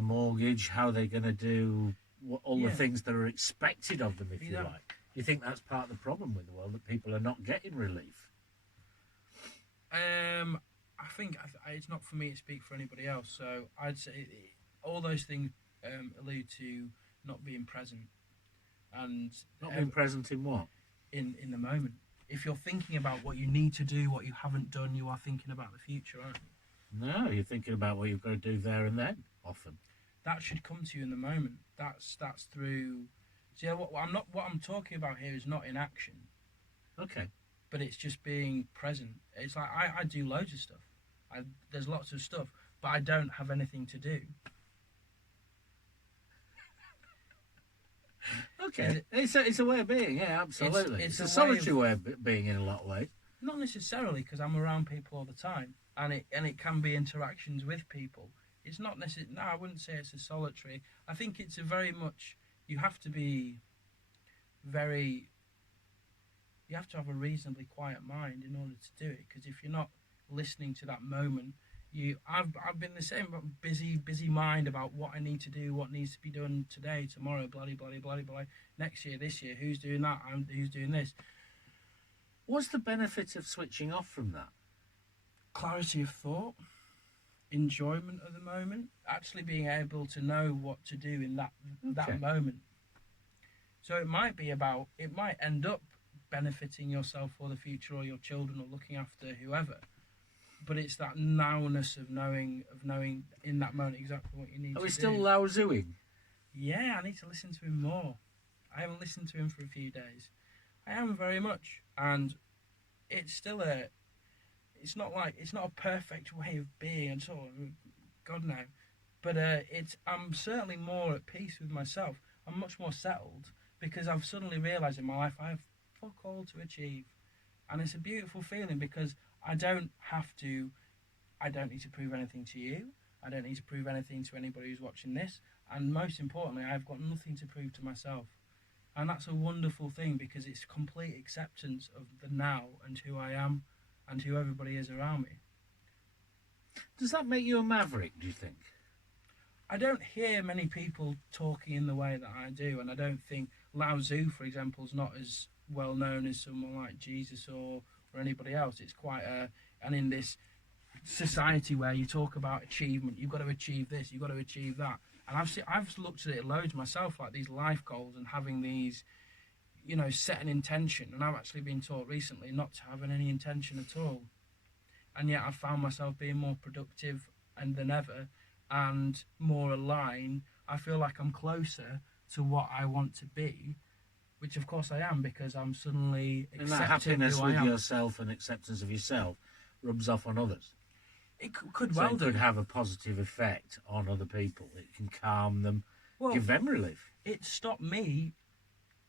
mortgage, how they're going to do all the things that are expected of them, if you like. Do you think that's part of the problem with the world, that people are not getting relief? I think it's not for me to speak for anybody else. So I'd say all those things allude to not being present. And Not being present in what? In the moment. If you're thinking about what you need to do, what you haven't done, you are thinking about the future, aren't you? No, you're thinking about what you've got to do there and then, often. That should come to you in the moment. That's through. See, what I'm talking about here is not inaction. Okay. But it's just being present. It's like I do loads of stuff. There's lots of stuff, but I don't have anything to do. Okay, it's a way of being, yeah, absolutely. It's a solitary way of being in a lot of ways. Not necessarily, because I'm around people all the time, and it can be interactions with people. It's not necessarily. No, I wouldn't say it's a solitary. I think it's a very much. You have to be very. You have to have a reasonably quiet mind in order to do it, because if you're not listening to that moment, I've been the same, busy mind about what I need to do, what needs to be done today, tomorrow, bloody, bloody, bloody, bloody, next year, this year, who's doing that, who's doing this. What's the benefit of switching off from that? Clarity of thought, enjoyment of the moment, actually being able to know what to do in that moment. So it might end up benefiting yourself or the future or your children or looking after whoever. But it's that nowness of knowing in that moment exactly what you need to do. Are we still Lao Tzuing? Yeah, I need to listen to him more. I haven't listened to him for a few days. I am very much, and it's still it's not a perfect way of being at all. God no, but I'm certainly more at peace with myself. I'm much more settled because I've suddenly realised in my life I have fuck all to achieve, and it's a beautiful feeling because I don't need to prove anything to you. I don't need to prove anything to anybody who's watching this, and most importantly, I've got nothing to prove to myself. And that's a wonderful thing because it's complete acceptance of the now and who I am and who everybody is around me. Does that make you a maverick, do you think? I don't hear many people talking in the way that I do, and I don't think Lao Tzu, for example, is not as well known as someone like Jesus or anybody else. It's quite and in this society where you talk about achievement, you've got to achieve this, you've got to achieve that. And I've looked at it loads myself, like these life goals and having these, set an intention. And I've actually been taught recently not to have any intention at all. And yet I've found myself being more productive than ever and more aligned. I feel like I'm closer to what I want to be, which of course I am because I'm suddenly accepting and that happiness who with I am. yourself and acceptance of yourself rubs off on others. It could So well it do. could have a positive effect on other people. It can calm them, Well, give them relief. It stopped me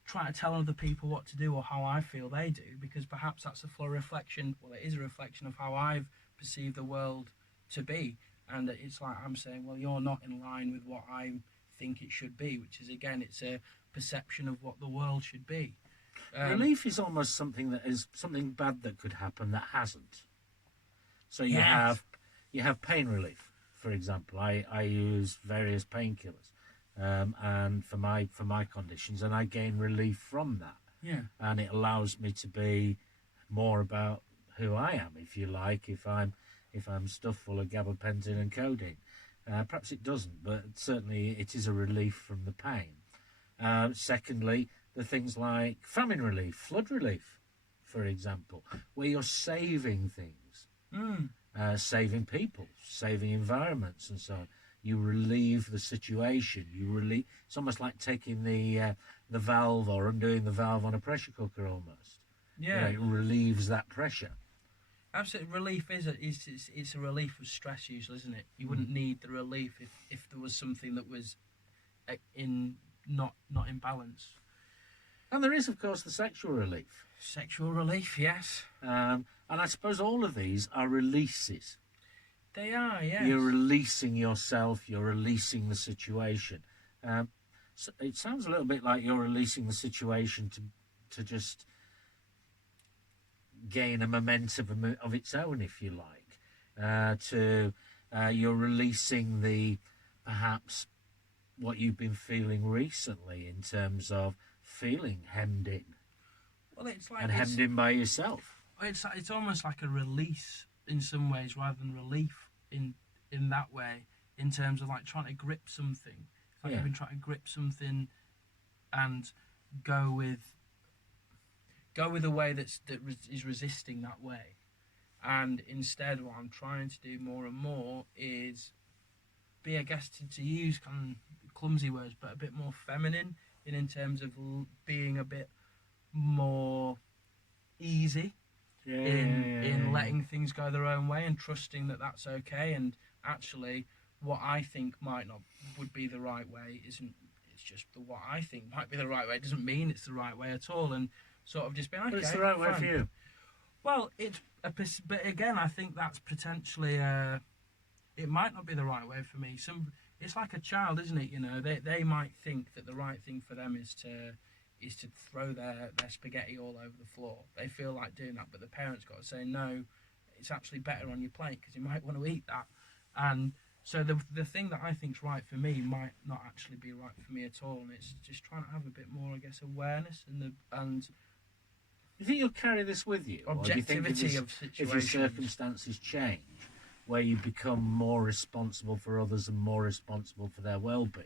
trying to tell other people what to do or how I feel they do, because perhaps that's a full reflection. Well, it is a reflection of how I've perceived the world to be, and it's like I'm saying, well, you're not in line with what I think it should be, which is again, it's a perception of what the world should be. Relief is almost something that is something bad that could happen that hasn't. So you Yes. have pain relief, for example. I use various painkillers, and for my conditions, and I gain relief from that. Yeah. And it allows me to be more about who I am, if you like. If I'm stuffed full of gabapentin and codeine, perhaps it doesn't, but certainly it is a relief from the pain. Secondly, the things like famine relief, flood relief, for example, where you're saving things. Saving people, saving environments, and so on. You relieve the situation. It's almost like taking the valve or undoing the valve on a pressure cooker, almost. Yeah. It relieves that pressure. Absolutely, relief it's a relief of stress usually, isn't it? You wouldn't need the relief if there was something that was not in balance. And there is, of course, the sexual relief. Sexual relief, yes. And I suppose all of these are releases. They are, yes. You're releasing yourself, you're releasing the situation. So it sounds a little bit like you're releasing the situation to just gain a momentum of its own, if you like. You're releasing perhaps what you've been feeling recently in terms of feeling hemmed in. Well, it's like hemmed in by yourself. It's almost like a release in some ways rather than relief in that way, in terms of like trying to grip something. It's like you've been trying to grip something and go with a way that is resisting that way. And instead what I'm trying to do more and more is be, I guess, to use kind of clumsy words, but a bit more feminine in terms of being a bit more easy in letting things go their own way and trusting that that's okay. And actually what I think would be the right way isn't, it's just what I think might be the right way. It doesn't mean it's the right way at all, and sort of just being okay, but it's the right way for you. Well, but again, I think that's potentially it might not be the right way for me. It's like a child, isn't it? They might think that the right thing for them is to throw their spaghetti all over the floor. They feel like doing that, but the parents got to say no. it's actually better on your plate because you might want to eat that. And so the thing that I think's right for me might not actually be right for me at all, and it's just trying to have a bit more, I guess, awareness and You think you'll carry this with you? Or do you think objectivity of if situations. your circumstances change, where you become more responsible for others and more responsible for their well-being,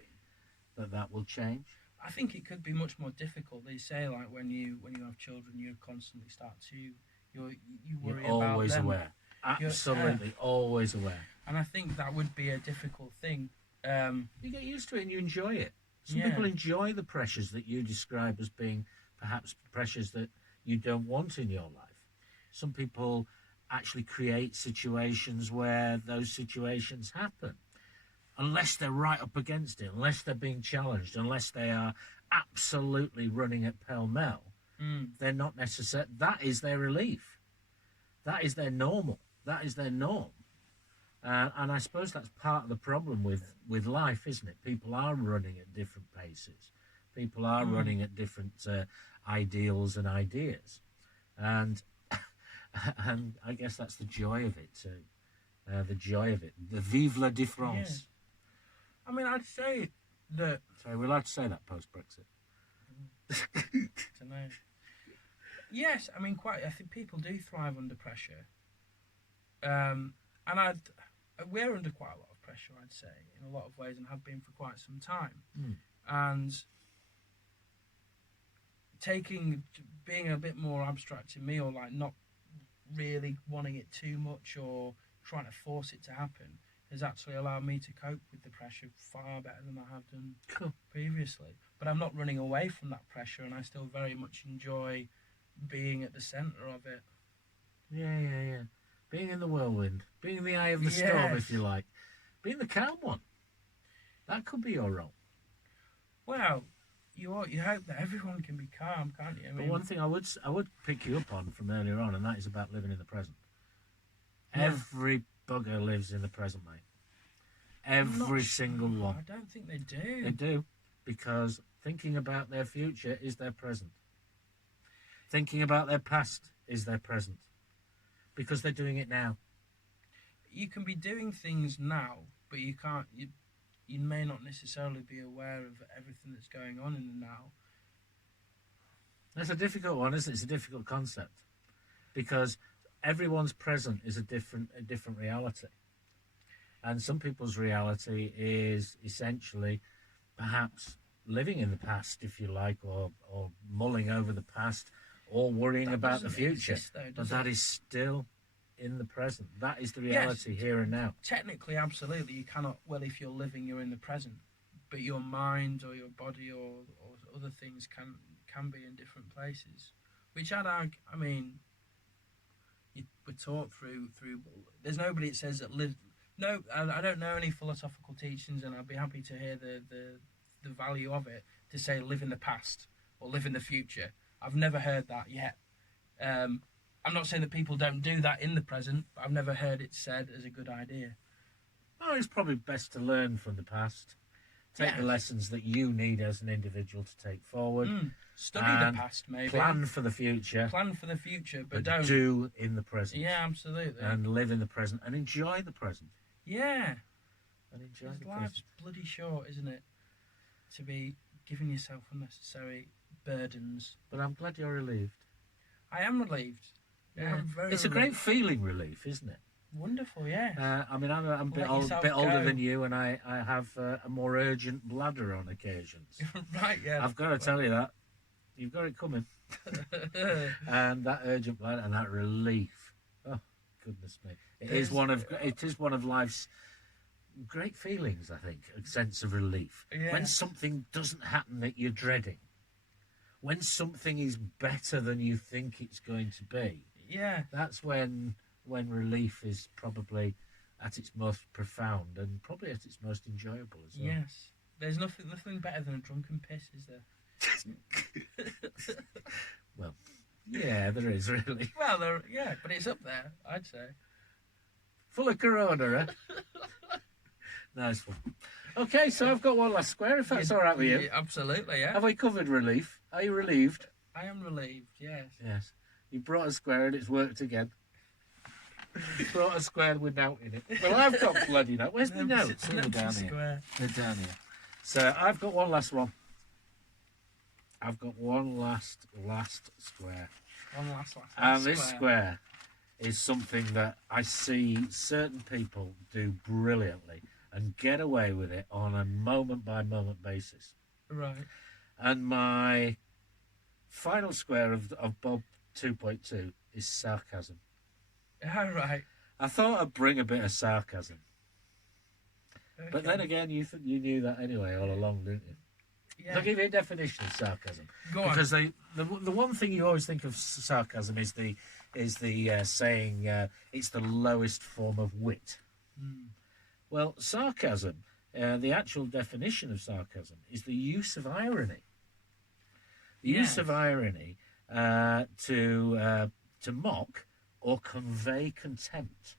that will change? I think it could be much more difficult. They say like when you have children, you constantly start to you worry You're always about them. aware. Absolutely, always aware. And I think that would be a difficult thing. You get used to it and you enjoy it. Some Yeah. people enjoy the pressures that you describe as being perhaps pressures that you don't want in your life. Some people actually create situations where those situations happen. Unless they're right up against it, unless they're being challenged, unless they are absolutely running at pell-mell, they're not necessary. That is their relief. That is their normal. That is their norm. And I suppose that's part of the problem with life, isn't it? People are running at different paces. People are running at different ideals and ideas. And and I guess that's the joy of it too. The joy of it. The vive la différence. I mean, I'd say that. Sorry, we're allowed to say that post-Brexit. Don't know. Yes, I mean, I think people do thrive under pressure. And we're under quite a lot of pressure, I'd say, in a lot of ways, and have been for quite some time. And being a bit more abstract in me, or like not really wanting it too much, or trying to force it to happen, has actually allowed me to cope with the pressure far better than I have done previously. But I'm not running away from that pressure, and I still very much enjoy being at the centre of it. Yeah. Being in the whirlwind, being in the eye of the storm, if you like, being the calm one. That could be your role. Well, you hope that everyone can be calm, can't you? I mean, But one thing I would pick you up on from earlier on, and that is about living in the present. Yeah. Every bugger lives in the present, mate. Every single one. I don't think they do. They do, because thinking about their future is their present. Thinking about their past is their present, because they're doing it now. You can be doing things now, but you can't. You may not necessarily be aware of everything that's going on in the now. That's a difficult one, isn't it? It's a difficult concept, because everyone's present is a different reality, and some people's reality is essentially perhaps living in the past, if you like, or mulling over the past, or worrying That about the doesn't future. exist, though, But does that it? is still in the present. That is the reality here and now. Technically, absolutely, you cannot. Well, if you're living, you're in the present, but your mind or your body or other things can be in different places. Which I'd argue. I mean, we're taught through. There's nobody that says that live. No, I don't know any philosophical teachings, and I'd be happy to hear the value of it to say live in the past or live in the future. I've never heard that yet. I'm not saying that people don't do that in the present, but I've never heard it said as a good idea. Oh, it's probably best to learn from the past. Take the lessons that you need as an individual to take forward. Study and the past, maybe. Plan for the future. Plan for the future, But but don't. do in the present. Yeah, absolutely. And live in the present and enjoy the present. Yeah. And enjoy 'Cause the life's present. bloody short, isn't it? To be giving yourself unnecessary burdens. But I'm glad you're relieved. I am relieved. Yeah, I'm very It's a great feeling, relief, isn't it? Wonderful, yeah. I mean, I'm a bit, Let bit yourself older go. than you, and I have a more urgent bladder on occasions. Right, yeah. I've got to tell you that. You've got it coming. And that urgent bladder and that relief. Oh, goodness me. It is one of life's great feelings, I think, a sense of relief. Yeah. When something doesn't happen that you're dreading. When something is better than you think it's going to be. Yeah. That's when relief is probably at its most profound and probably at its most enjoyable as well. Yes. There's nothing better than a drunken piss, is there? Well, yeah, there is really. Well, but it's up there, I'd say. Full of Corona, eh? Nice one. Okay, so I've got one last square, if that's all right with you. Absolutely, yeah. Have I covered relief? Are you relieved? I am relieved, yes. Yes. You brought a square and it's worked again. Brought a square with note in it. Well, I've got bloody note. Where's my notes? It's Oh, they're down here. square. They're down here. So I've got one last one. I've got one last square. One last And this square is something that I see certain people do brilliantly and get away with it on a moment-by-moment basis. Right. And my final square of Bob 2.2 is sarcasm. All right. I thought I'd bring a bit of sarcasm. Okay. But then again, you knew that anyway all along, didn't you? Yeah. I'll give you a definition of sarcasm. Go on. Because the one thing you always think of sarcasm is the saying it's the lowest form of wit. Mm. Well, sarcasm, the actual definition of sarcasm is the use of irony. The use of irony to mock or convey contempt.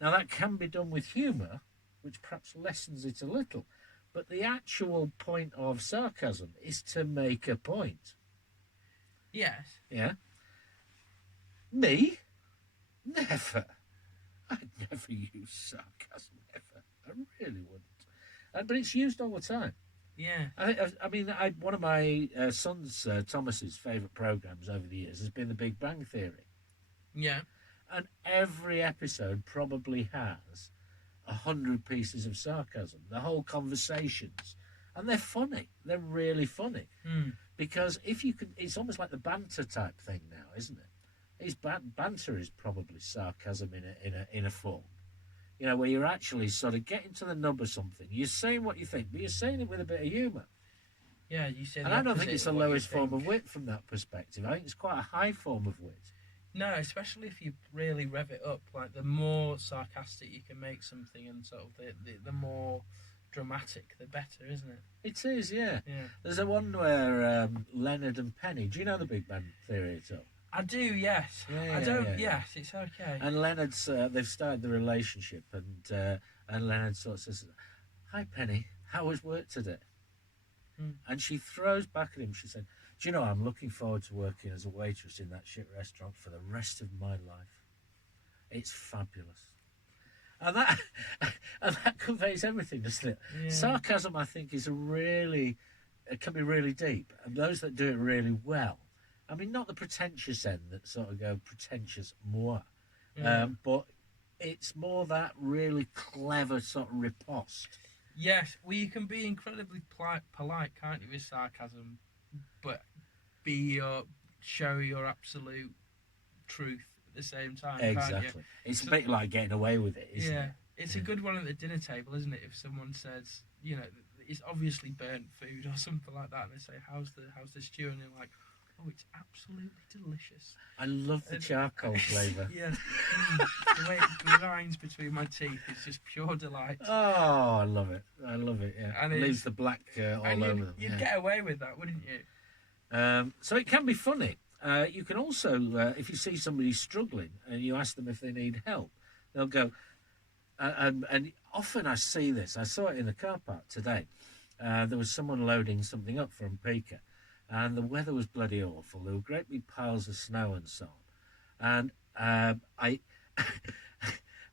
Now that can be done with humour, which perhaps lessens it a little. But the actual point of sarcasm is to make a point. Yes. Yeah. Me? Never. I'd never use sarcasm, ever. I really wouldn't. But it's used all the time. Yeah. I mean, one of my son's, Thomas's, favourite programmes over the years has been The Big Bang Theory. Yeah. And every episode probably has 100 pieces of sarcasm, the whole conversations, and they're funny. They're really funny because if you can, it's almost like the banter type thing now, isn't it? It's banter is probably sarcasm in a form, you know, where you're actually sort of getting to the nub of something. You're saying what you think, but you're saying it with a bit of humour. Yeah, you say. And I don't think it's the lowest form of wit from that perspective. I think it's quite a high form of wit. No, especially if you really rev it up. Like, the more sarcastic you can make something, and sort of the more dramatic, the better, isn't it? It is, yeah. Yeah. There's a one where Leonard and Penny. Do you know The Big Bang Theory at all? I do, yes. Yeah, I don't. yeah. Yes, it's okay. And Leonard's they've started the relationship, and Leonard sort of says, "Hi, Penny. How was work today?" And she throws back at him. She said, "Do you know, I'm looking forward to working as a waitress in that shit restaurant for the rest of my life. It's fabulous." And that conveys everything, doesn't it? Yeah. Sarcasm, I think, it can be really deep, and those that do it really well. I mean, not the pretentious end that sort of go pretentious moi, but it's more that really clever sort of riposte. Yes, well, you can be incredibly polite, can't you, with sarcasm, but show your absolute truth at the same time. Exactly. Can't you? It's a bit like getting away with it, isn't it? It's a good one at the dinner table, isn't it? If someone says, you know, it's obviously burnt food or something like that, and they say, "How's the stew?" and you're like, "Oh, it's absolutely delicious." I love the charcoal flavour. Yeah. The way it grinds between my teeth is just pure delight. Oh, I love it. Yeah. And It leaves the black all over them. You'd get away with that, wouldn't you? So it can be funny. You can also, if you see somebody struggling and you ask them if they need help, they'll go, and often I see this. I saw it in the car park today. There was someone loading something up from Pika, and the weather was bloody awful. There were great big piles of snow and so on. And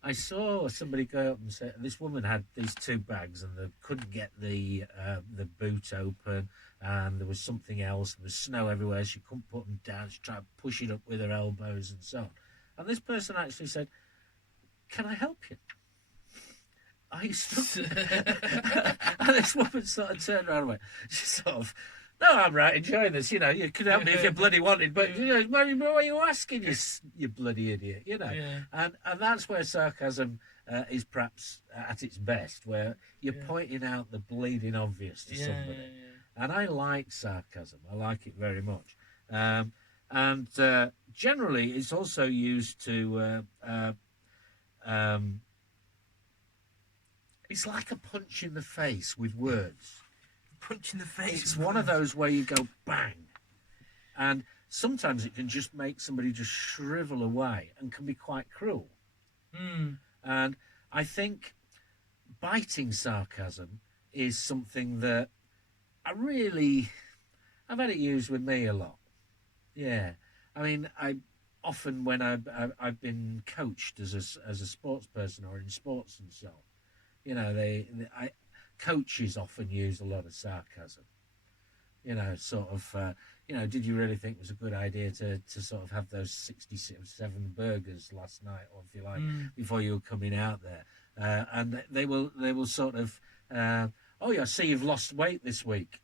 I saw somebody go up and say, this woman had these two bags and they couldn't get the boot open, and there was something else. There was snow everywhere. She couldn't put them down. She tried to push it up with her elbows and so on. And this person actually said, "Can I help you?" I stood and this woman sort of turned around and went, she sort of, "No, I'm right, enjoying this, you know, you could help me if you bloody wanted, but, you know, what are you asking, you bloody idiot," you know. Yeah. And that's where sarcasm is perhaps at its best, where you're pointing out the bleeding obvious to somebody. Yeah. And I like sarcasm. I like it very much. And generally, it's also used to... it's like a punch in the face with words. Punch in the face. It's one of those where you go bang. And sometimes it can just make somebody just shrivel away and can be quite cruel. And I think biting sarcasm is something that I've had it used with me a lot. Yeah. I mean, often when I've been coached as a sports person or in sports and so on, you know, coaches often use a lot of sarcasm. You know, sort of, you know, did you really think it was a good idea to sort of have those 67 burgers last night, or if you like, before you were coming out there? And they will sort of, oh yeah, I see you've lost weight this week,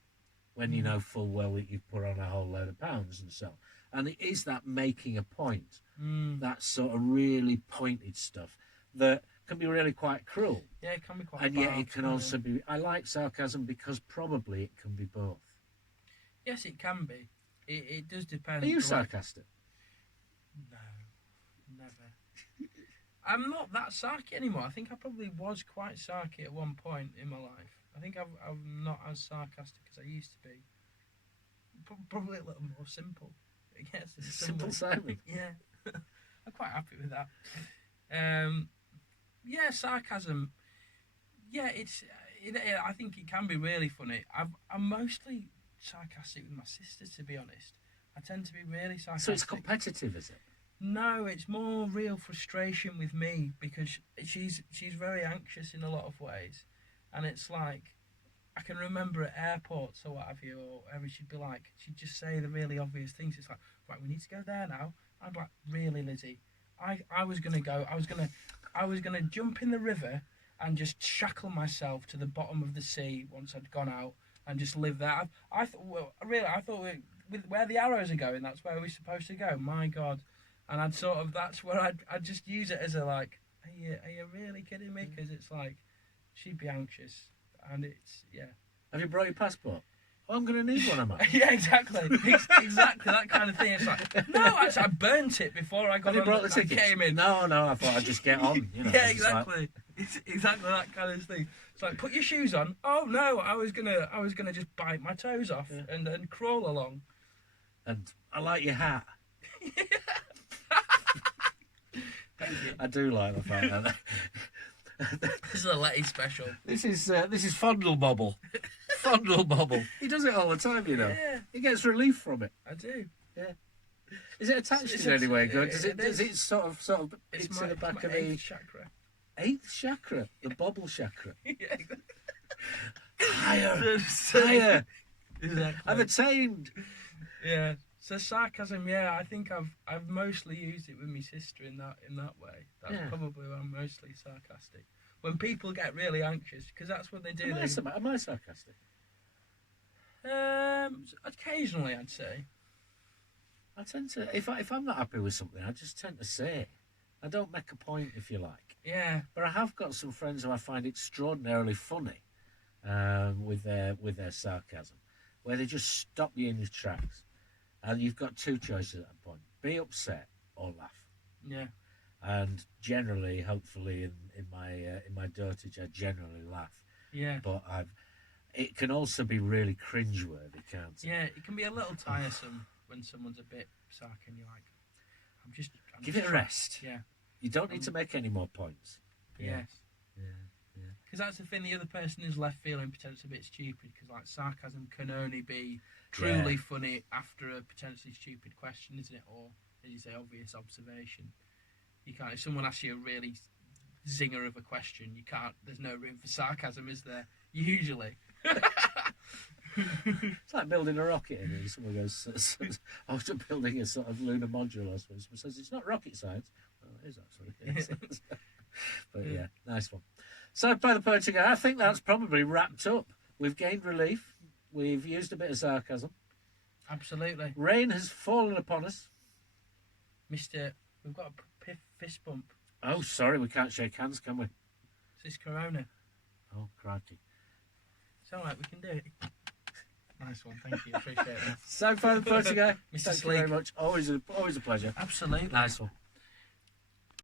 when you know full well that you've put on a whole load of pounds and so on. And it is that making a point, that sort of really pointed stuff that can be really quite cruel. Yeah, it can be quite. And yet it can also be. I like sarcasm because probably it can be both. Yes, it can be. It does depend. Are you sarcastic? No, never. I'm not that sarky anymore. I think I probably was quite sarky at one point in my life. I think I'm not as sarcastic as I used to be. Probably a little more simple. Yes, Simple Simon. Yeah, I'm quite happy with that. Yeah, sarcasm. Yeah, I think it can be really funny. I'm mostly sarcastic with my sisters, to be honest. I tend to be really sarcastic. So it's competitive, is it? No, it's more real frustration with me because she's very anxious in a lot of ways, and it's like I can remember at airports or what have you, or wherever she'd be like, she'd just say the really obvious things. It's like, right, we need to go there now. I'd like, really, Lizzie? I was gonna go. I was gonna jump in the river and just shackle myself to the bottom of the sea once I'd gone out and just live there. I thought with where the arrows are going, that's where we're supposed to go. My God. And that's where I'd just use it as a like, are you really kidding me? Because it's like, she'd be anxious, and it's, yeah. Have you brought your passport? Oh, I'm going to need one of mine. Yeah, exactly. Exactly that kind of thing. It's like, no, actually, I burnt it before I got. Have you brought the tickets? Came in. No, I thought I'd just get on. You know, yeah, exactly. It's exactly that kind of thing. It's like, put your shoes on. Oh no, I was gonna just bite my toes off and crawl along. And I like your hat. Thank you. I do like the fact that. This is a Letty special. This is Fondle Bobble. Fondle Bobble. He does it all the time, you know. Yeah. He gets relief from it. I do. Yeah. Is it attached in any way? Good. Does it sort of it's into my, the back of eighth the chakra. eighth chakra, the bobble chakra. Yeah, exactly. Higher. Exactly. I've attained. Yeah. So sarcasm, yeah, I think I've mostly used it with my sister in that way. That's probably where I'm mostly sarcastic. When people get really anxious, because that's what they do. Am I sarcastic? Occasionally, I'd say. I tend to, if I'm not happy with something, I just tend to say it. I don't make a point, if you like. Yeah. But I have got some friends who I find extraordinarily funny with their sarcasm, where they just stop you in your tracks. And you've got two choices at that point: be upset or laugh. Yeah. And generally, hopefully, in my dotage, I generally laugh. Yeah. But it can also be really cringeworthy, can't it? Yeah, it can be a little tiresome when someone's a bit sarky and you're like, Give it a rest. Yeah. You don't need to make any more points. Yes. Yeah. Because that's the thing, the other person is left feeling potentially a bit stupid, because like sarcasm can only be truly funny after a potentially stupid question, isn't it? Or, as you say, obvious observation. You can't, if someone asks you a really zinger of a question, there's no room for sarcasm, is there? Usually. It's like building a rocket, and someone goes, I was building a sort of lunar module, I suppose. Someone says, it's not rocket science. Well, it is actually. But yeah, nice one. So, by the poetry guy, I think that's probably wrapped up. We've gained relief. We've used a bit of sarcasm. Absolutely. Rain has fallen upon us. Mister, we've got a fist bump. Oh, sorry, we can't shake hands, can we? Is this Corona? Oh, crikey. It's all right, we can do it. Nice one, thank you, appreciate that. So, by the poetry guy, Mr. thank you very much. Always a pleasure. Absolutely. Nice one.